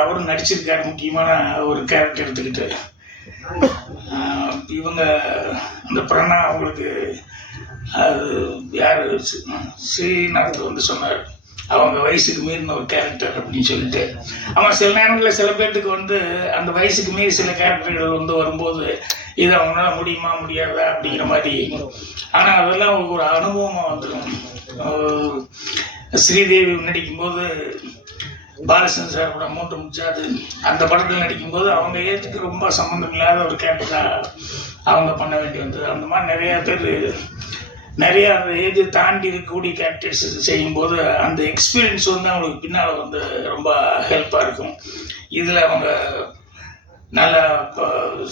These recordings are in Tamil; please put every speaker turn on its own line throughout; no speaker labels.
அவரும் நடிச்சிருக்காரு முக்கியமான ஒரு கேரக்டர் எடுத்துக்கிட்டு. இவங்க அந்த பிரணா அவங்களுக்கு அது யார்? ஸ்ரீநாத் வந்து சொன்னார். அவங்க வயசுக்கு மீறின ஒரு கேரக்டர் அப்படின்னு சொல்லிட்டு. அவன் சில நேரங்களில் சில பேர்த்துக்கு வந்து அந்த வயசுக்கு மீறி சில கேரக்டர்கள் வந்து வரும்போது இது அவங்களால முடியுமா முடியாதா அப்படிங்கிற மாதிரி. ஆனால் அதெல்லாம் அவங்களுக்கு ஒரு அனுபவமாக வந்துடும் ஸ்ரீதேவி நடிக்கும்போது பாலசன் சார் கூட மூன்று முச்சாது அந்த படத்தில் நடிக்கும்போது அவங்க ஏற்றுக்கு ரொம்ப சம்மந்தம் இல்லாத ஒரு கேரக்டராக அவங்க பண்ண வேண்டி வந்தது. அந்த மாதிரி நிறையா பேர் நிறையா அந்த ஏஜ் தாண்டி இருக்கக்கூடிய கேரக்டர்ஸ் செய்யும்போது அந்த எக்ஸ்பீரியன்ஸ் வந்து அவங்களுக்கு பின்னால் வந்து ரொம்ப ஹெல்ப்பாக இருக்கும். இதில் அவங்க நல்ல இப்போ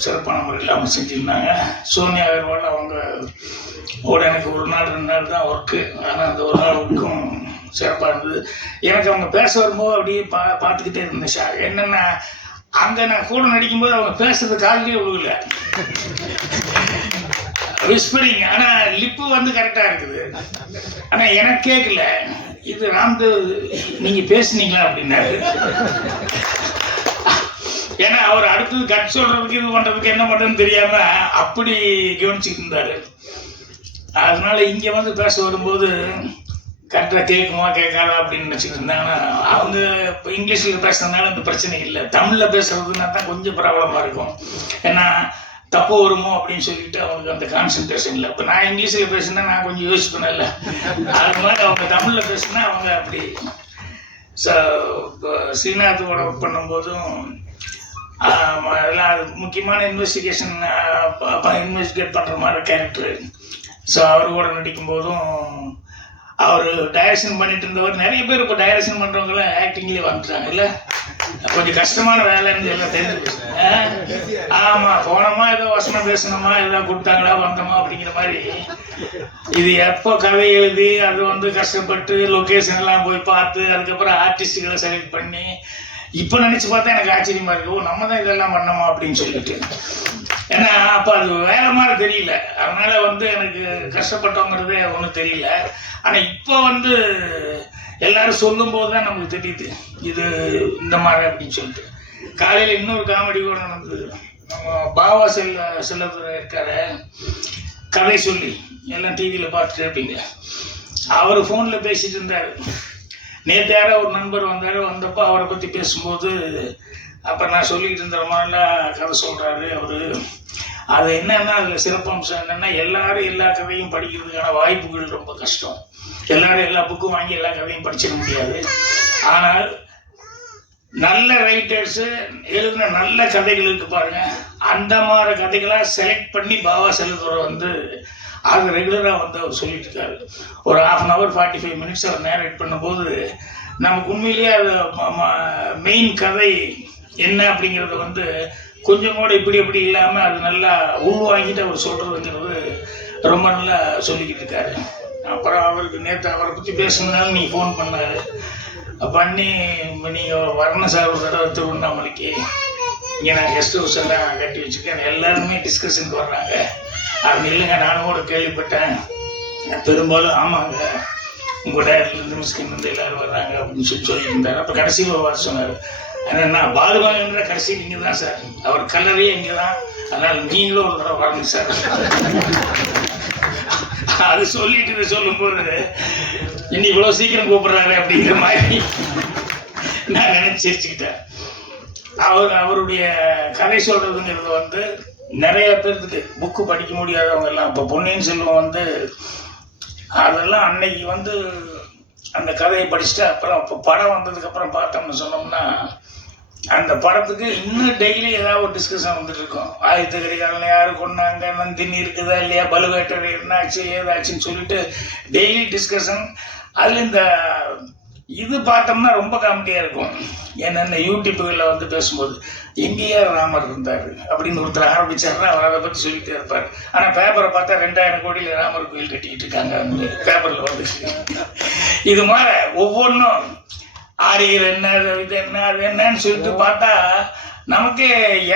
சிறப்பான முறையில் அவங்க செஞ்சுருந்தாங்க. சோனியா அகர்வால் அவங்க கூட எனக்கு ஒரு நாள் ரெண்டு நாள் தான் ஒர்க்கு ஆனால் அந்த ஒரு நாள் ஒர்க்கும் சிறப்பாக இருந்தது. எனக்கு அவங்க பேச வரும்போது அப்படியே பா பார்த்துக்கிட்டே இருந்தேன் சார் என்னென்னா அங்கே நான் கூட நடிக்கும்போது அவங்க பேசுறது காதுலயே விழுகல. விஸ்பரிங் ஆனால் லிப்பு வந்து கரெக்டாக இருக்குது. ஆனால் எனக்கு கேட்கல இது ராம்தேவ் நீங்கள் பேசுனீங்களா? அப்படின்னாரு. ஏன்னா அவர் அடுத்தது கட் சொல்றதுக்கு இது பண்றதுக்கு என்ன பண்றதுன்னு தெரியாம அப்படி கவனிச்சுட்டு இருந்தாரு. அதனால இங்க வந்து பேச வரும்போது கரெக்டாக கேட்குமா கேட்காதா அப்படின்னு நினச்சிட்டு இருந்தாங்கன்னா அவங்க இப்போ இங்கிலீஷில் பேசுறதுனால இந்த பிரச்சனை இல்லை. தமிழில் பேசுறதுனா தான் கொஞ்சம் ப்ராப்ளமாக இருக்கும். ஏன்னா தப்பு வருமோ அப்படின்னு சொல்லிட்டு அவங்களுக்கு அந்த கான்சன்ட்ரேஷன் இல்லை. இப்போ நான் இங்கிலீஷில் பேசுனா நான் கொஞ்சம் யோசிப்பேன்ல அது மாதிரி அவங்க தமிழில் பேசுனா அவங்க அப்படி. ஸோ ஸ்ரீநாத்தோட ஒர்க் பண்ணும்போதும் அதெல்லாம் அது முக்கியமான இன்வெஸ்டிகேஷன் இன்வெஸ்டிகேட் பண்ணுற மாதிரி கேரக்டர் ஸோ அவர் கூட நடிக்கும்போதும் அவர் டைரக்ஷன் பண்ணிட்டு இருந்தவர் நிறைய பேர் இப்போ டைரக்ஷன் பண்ணுறவங்களாம் ஆக்டிங்லேயே வந்துட்டாங்க இல்லை? கொஞ்சம் கஷ்டமான வேலைன்னு எல்லாம் தெரிஞ்சு ஆமாம் போனோமா ஏதோ வசனம் பேசணுமா ஏதோ கொடுத்தாங்களா வந்தோமா அப்படிங்கிற மாதிரி. இது எப்போ கதை எழுதி அது வந்து கஷ்டப்பட்டு லொக்கேஷன் எல்லாம் போய் பார்த்து அதுக்கப்புறம் ஆர்டிஸ்டுகளை செலக்ட் பண்ணி இப்போ நினைச்சு பார்த்தா எனக்கு ஆச்சரியமா இருக்கு. ஓ நம்ம தான் இதெல்லாம் பண்ணோமா அப்படின்னு சொல்லிட்டு. ஏன்னா அப்போ அது வேற மாதிரி தெரியல. அதனால வந்து எனக்கு கஷ்டப்பட்டோங்கிறதே ஒன்றும் தெரியல. ஆனால் இப்போ வந்து எல்லாரும் சொல்லும்போது தான் நமக்கு தெரியுது. இது இந்த மாதிரி அப்படின்னு சொல்லிட்டு. காலையில் இன்னொரு காமெடி கூட நடந்தது. நம்ம பாவா செல்ல செல்லத்துறை இருக்காரு. கதை சொல்லி எல்லாம் டிவியில் பார்த்துட்டு இருப்பீங்க. அவர் ஃபோனில் பேசிட்டு இருந்தார். நேற்று யாரோ ஒரு நண்பர் வந்தார் வந்தப்போ அவரை பற்றி பேசும்போது அப்போ நான் சொல்லிக்கிட்டு இருந்த மாதிரிலாம் கதை சொல்கிறாரு அவர். அது என்னென்னா அதில் சிறப்பம்சம் என்னென்னா எல்லாரும் எல்லா கதையும் படிக்கிறதுக்கான வாய்ப்புகள் ரொம்ப கஷ்டம். எல்லாரும் எல்லா புக்கும் வாங்கி எல்லா கதையும் படிச்சிட முடியாது. ஆனால் நல்ல ரைட்டர்ஸு எழுதின நல்ல கதைகள் இருக்கு பாருங்க. அந்த மாதிரி கதைகளாக செலக்ட் பண்ணி பாபா செல்வதுரை வந்து அது ரெகுலராக வந்து அவர் சொல்லிட்டு இருக்காரு ஒரு half an hour forty five minutes our narrate பண்ணும்போது நமக்கு உண்மையிலேயே அது மெயின் கதை என்ன அப்படிங்கிறத வந்து கொஞ்சம் கூட இப்படி இப்படி இல்லாமல் அது நல்லா உள்வாங்கிட்டு அவர் சொல்கிறதுங்கிறது ரொம்ப நல்லா சொல்லிக்கிட்டு இருக்காரு. அப்புறம் அவருக்கு நேற்று அவரை பற்றி பேசுனதுனால நீ ஃபோன் பண்ணாரு பண்ணி நீங்கள் வரணும் சார் ஒரு தடவை திருவண்ணாமலைக்கு இங்கே நான் கெஸ்ட் ஹவுஸ் எல்லாம் கட்டி வச்சுருக்கேன். எல்லாருமே டிஸ்கஷனுக்கு வர்றாங்க. அப்படி இல்லைங்க நானும் கூட கேள்விப்பட்டேன். பெரும்பாலும் ஆமாங்க உங்கள் டேரக்டர்லேருந்து மிஸ்கின் வந்து எல்லாரும் வர்றாங்க அப்படின்னு சொல்லி சொல்லியிருந்தார். அப்போ கடைசியில் வர சொன்னார். என்னன்னா பாலுபாலுன்ற கடைசி நீங்கள் தான் சார். அவர் கலரே இங்கே தான். அதனால் நீங்களும் ஒரு தடவை வரணும் சார். அது சொல்லிட்டு சொல்லும்போது இன்னி இவ்வளோ சீக்கிரம் கூப்பிட்றாரு அப்படிங்கிற மாதிரி நான் நினச்சி சிரிச்சுக்கிட்டேன். அவர் அவருடைய கதை சொல்கிறதுங்கிறது வந்து நிறைய பேர்த்துக்கு புக்கு படிக்க முடியாதவங்க எல்லாம் இப்போ பொன்னியின் செல்வம் வந்து அதெல்லாம் அன்னைக்கு வந்து அந்த கதையை படிச்சுட்டு அப்புறம் இப்போ படம் வந்ததுக்கப்புறம் பார்த்தோம்னு சொன்னோம்னா அந்த படத்துக்கு இன்னும் டெய்லி ஏதாவது ஒரு டிஸ்கஷன் வந்துட்டு இருக்கும். ஆயுத்த கரிகாலன் யாரு கொண்டாங்க நந்தினி இருக்குதா இல்லையா பலுவேட்டர் என்னாச்சு ஏதாச்சுன்னு சொல்லிட்டு டெய்லி டிஸ்கஷன் அதில் இந்த இது பார்த்தோம்னா ரொம்ப காமெடியாக இருக்கும். என்னென்ன யூடியூப்புகளில் வந்து பேசும்போது எங்கேயா ராமர் இருந்தார் அப்படின்னு ஒருத்தர் ஆரம்பிச்சாருன்னா அவர் அதை பற்றி சொல்லிட்டே இருப்பார். ஆனால் பேப்பரை பார்த்தா ரெண்டாயிரம் கோடியில் ராமர் கோயில் கட்டிக்கிட்டு இருக்காங்க பேப்பரில் வந்து. இது மாதிரி ஒவ்வொன்றும் ஆரியர் என்ன அது இது என்ன அது என்னன்னு சொல்லிட்டு பார்த்தா நமக்கு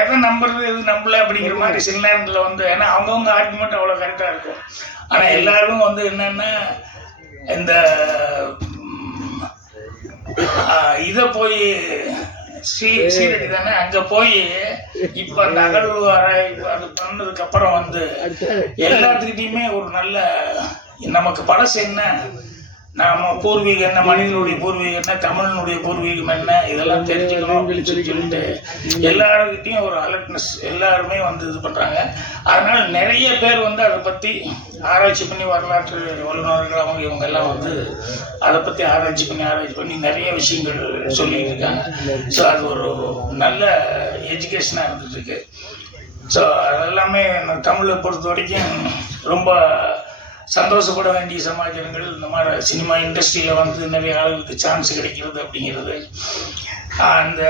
எதை நம்புறது எது நம்பல அப்படிங்கிற மாதிரி சில நேரத்தில் வந்து ஏன்னா அவங்கவுங்க ஆர்குமெண்ட் அவ்வளோ கரெக்டாக இருக்கும். ஆனால் எல்லாரும் வந்து என்னென்னா இந்த இதை போய் சீரடி தானே? அங்க போய் இப்ப அந்த அகழ்வாரை அது பண்ணதுக்கு அப்புறம் வந்து எல்லாத்துக்கிட்டையுமே ஒரு நல்ல நமக்கு பழசு என்ன? நாம பூர்வீகம் என்ன மனிதனுடைய பூர்வீகம் என்ன தமிழனுடைய பூர்வீகம் என்ன இதெல்லாம் தெரிஞ்சுக்கணும் அப்படின்னு சொல்லி சொல்லிட்டு எல்லாருக்கிட்டையும் ஒரு அலர்ட்னஸ் எல்லாருமே வந்து இது பண்றாங்க. அதனால நிறைய பேர் வந்து அதை பத்தி ஆராய்ச்சி பண்ணி வரலாற்று வல்லுநர்கள் அவங்க இவங்க எல்லாம் வந்து அதை பத்தி ஆராய்ச்சி பண்ணி ஆராய்ச்சி பண்ணி நிறைய விஷயங்கள் சொல்லிட்டு இருக்காங்க. ஸோ அது ஒரு நல்ல எஜுகேஷனாக இருந்துட்டு இருக்கு. ஸோ அதெல்லாமே தமிழை பொறுத்த வரைக்கும் ரொம்ப சந்தோஷப்பட வேண்டிய சமாச்சாரங்கள் இந்த மாதிரி சினிமா இண்டஸ்ட்ரியில் வந்து நிறைய ஆளுகளுக்கு சான்ஸ் கிடைக்கிறது அப்படிங்கிறது. அந்த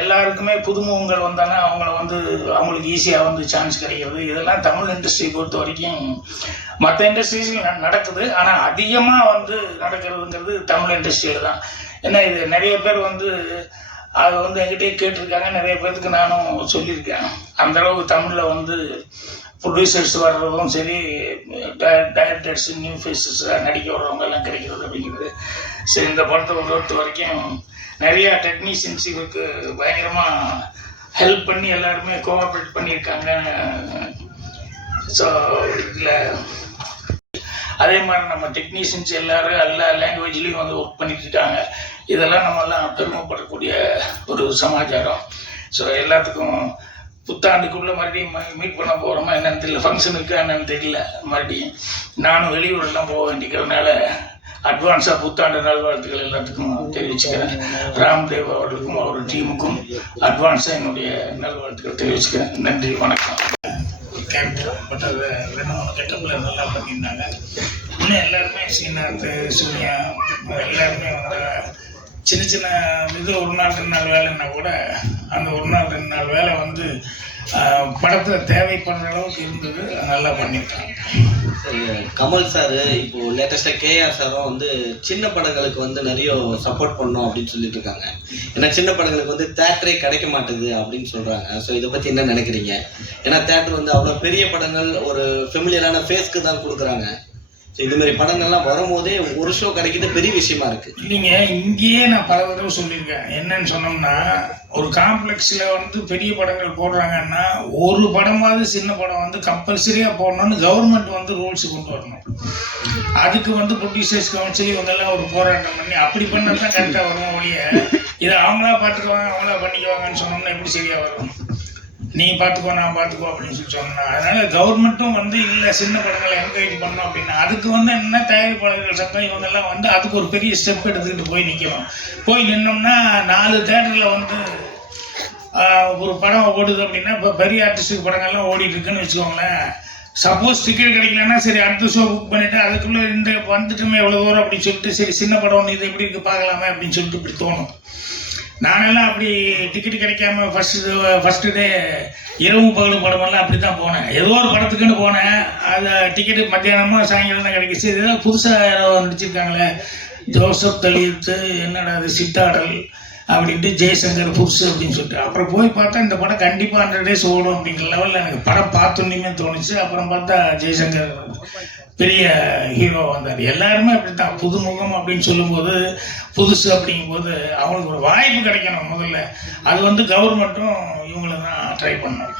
எல்லாருக்குமே புதுமுகங்கள் வந்தாங்க அவங்கள வந்து அவங்களுக்கு ஈஸியாக வந்து சான்ஸ் கிடைக்கிறது. இதெல்லாம் தமிழ் இண்டஸ்ட்ரி பொறுத்த வரைக்கும் மற்ற இண்டஸ்ட்ரீஸில் நடக்குது. ஆனால் அதிகமாக வந்து நடக்கிறதுங்கிறது தமிழ் இண்டஸ்ட்ரியில் தான். ஏன்னா இது நிறைய பேர் வந்து அது வந்து என்கிட்டயே கேட்டிருக்காங்க. நிறைய பேருக்கு நானும் சொல்லியிருக்கேன். அந்த அளவுக்கு தமிழில் வந்து ப்ரொடியூசர்ஸ் வர்றதும் சரி டைரக்டர்ஸ் நியூ ஃபேஸஸ் நடிக்க வர்றவங்க எல்லாம் கிடைக்கிறது அப்படிங்கிறது. சரி இந்த படத்தை பொறுத்த வரைக்கும் நிறையா டெக்னீஷியன்ஸ் இதுக்கு பயங்கரமாக ஹெல்ப் பண்ணி எல்லாருமே கோஆப்ரேட் பண்ணியிருக்காங்க. ஸோ இதில் அதே மாதிரி நம்ம டெக்னீஷியன்ஸ் எல்லோரும் எல்லா லாங்குவேஜ்லேயும் வந்து ஒர்க் பண்ணிட்டு இருக்காங்க இதெல்லாம் நம்மெல்லாம் பெருமைப்படக்கூடிய ஒரு சமாச்சாரம். ஸோ எல்லாத்துக்கும் புத்தாண்டுக்குள்ளே மறுபடியும் மீட் பண்ண போகிறோமா என்னென்னு தெரியல. ஃபங்க்ஷன் இருக்கா என்னென்னு தெரியல. மறுபடியும் நானும் வெளியூர்லாம் போக வேண்டிக்கிறதுனால அட்வான்ஸாக புத்தாண்டு நல்வாழ்த்துக்கள் எல்லாத்துக்கும் தெரிவிச்சுக்கிறேன். ராம்தேவ் அவர்களுக்கும் அவர் டீமுக்கும் அட்வான்ஸாக என்னுடைய நல்வாழ்த்துக்கள் தெரிவிச்சுக்கிறேன். நன்றி வணக்கம். கேரக்டர் பட் அதை வேணும். கெட்டப்பில் நல்லா பண்ணியிருந்தாங்க. இன்னும் எல்லாருமே ஸ்ரீநாத் சூர்யா எல்லாருமே வந்து சின்ன சின்ன இது ஒரு நாள் ரெண்டு நாள் வேலைன்னா கூட அந்த ஒரு நாள் ரெண்டு நாள் வேலை வந்து படத்தில் தேவைப்படுற அளவுக்கு இருந்தது. நல்லா பண்ணியிருக்காங்க
கமல் சார் இப்போ லேட்டஸ்டாக கேஆர் சாரும் வந்து சின்ன படங்களுக்கு வந்து நிறைய சப்போர்ட் பண்ணோம் அப்படின்னு சொல்லிட்டு இருக்காங்க. ஏன்னா சின்ன படங்களுக்கு வந்து தேட்டரே கிடைக்க மாட்டுது அப்படின்னு சொல்றாங்க. ஸோ இதை பத்தி என்ன நினைக்கிறீங்க? ஏன்னா தேட்டர் வந்து அவ்வளோ பெரிய படங்கள் ஒரு ஃபெமிலியரான ஃபேஸ்க்கு தான் கொடுக்குறாங்க. ஸோ இது மாதிரி படங்கள்லாம் வரும்போதே ஒரு ஷோ கிடைக்கிறது பெரிய விஷயமா இருக்கு.
இல்லைங்க இங்கேயே நான் பல தடவை சொல்லியிருக்கேன். என்னன்னு சொன்னோம்னா ஒரு காம்ப்ளெக்ஸில் வந்து பெரிய படங்கள் போடுறாங்கன்னா ஒரு படமாவது சின்ன படம் வந்து கம்பல்சரியாக போடணும்னு கவர்மெண்ட் வந்து ரூல்ஸ் கொண்டு வரணும். அதுக்கு வந்து ப்ரொடியூசர்ஸ் கவுன்சில் இவங்கெல்லாம் ஒரு போராட்டம் பண்ணி அப்படி பண்ணால் தான் கரெக்டாக வரும் ஒழிய இதை அவங்களா பார்த்துக்குவாங்க அவங்களா பண்ணிக்குவாங்கன்னு சொன்னோம்னா எப்படி சரியாக வரும்? நீ பார்த்துக்கோ நான் பார்த்துக்கோ அப்படின்னு சொல்லி சொன்னா அதனால கவர்மெண்ட்டும் வந்து இல்லை சின்ன படங்களை என்கரேஜ் பண்ணோம் அப்படின்னா அதுக்கு வந்து என்ன தயாரிப்பாளர்கள் சங்கம் இவங்கெல்லாம் வந்து அதுக்கு ஒரு பெரிய ஸ்டெப் எடுத்துக்கிட்டு போய் நிற்கணும் போய் நின்னோம்னா நாலு தேட்டரில் வந்து ஒரு படம் ஓடுது அப்படின்னா இப்போ பெரிய ஆர்டிஸ்டுக்கு படங்கள்லாம் ஓடிட்டு இருக்குன்னு வச்சுக்கோங்களேன். சப்போஸ் டிக்கெட் கிடைக்கலன்னா சரி அடுத்த ஷோ புக் பண்ணிவிட்டு அதுக்குள்ளே இந்த வந்துட்டுமே எவ்வளோ தூரம் அப்படின்னு சொல்லிட்டு சரி சின்ன படம் ஒன்று இது எப்படி இருக்குது பார்க்கலாமே அப்படின்னு சொல்லிட்டு இப்படி தோணும். நானெல்லாம் அப்படி டிக்கெட் கிடைக்காம ஃபர்ஸ்ட் ஃபர்ஸ்ட் டே இரவு பகலும் படமெல்லாம் அப்படி தான் போனேன். ஏதோ ஒரு படத்துக்குன்னு போனேன். அது டிக்கெட்டு மத்தியானமாக சாயங்காலம் தான் கிடைக்கிச்சு இதெல்லாம் புதுசாக யாரோ நடிச்சிருக்காங்களே. ஜோசப் தலியத்து என்னடா அது சித்தாடல் அப்படின்ட்டு ஜெய்சங்கர் புதுசு அப்படின்னு சொல்லிட்டு. அப்புறம் போய் பார்த்தா இந்த படம் கண்டிப்பாக ஹண்ட்ரட் டேஸ் ஓடும் அப்படிங்கிற லெவலில் எனக்கு படம் பார்த்தோன்னே தோணுச்சு. அப்புறம் பார்த்தா ஜெய்சங்கர் பெரிய ஹீரோ வந்தார். எல்லாருமே அப்படித்தான். புதுமுகம் அப்படின்னு சொல்லும்போது புதுசு அப்படிங்கும்போது அவங்களுக்கு ஒரு வாய்ப்பு கிடைக்கணும் முதல்ல. அது வந்து கவர்மெண்ட்டும் இவங்களை தான் ட்ரை பண்ணணும்.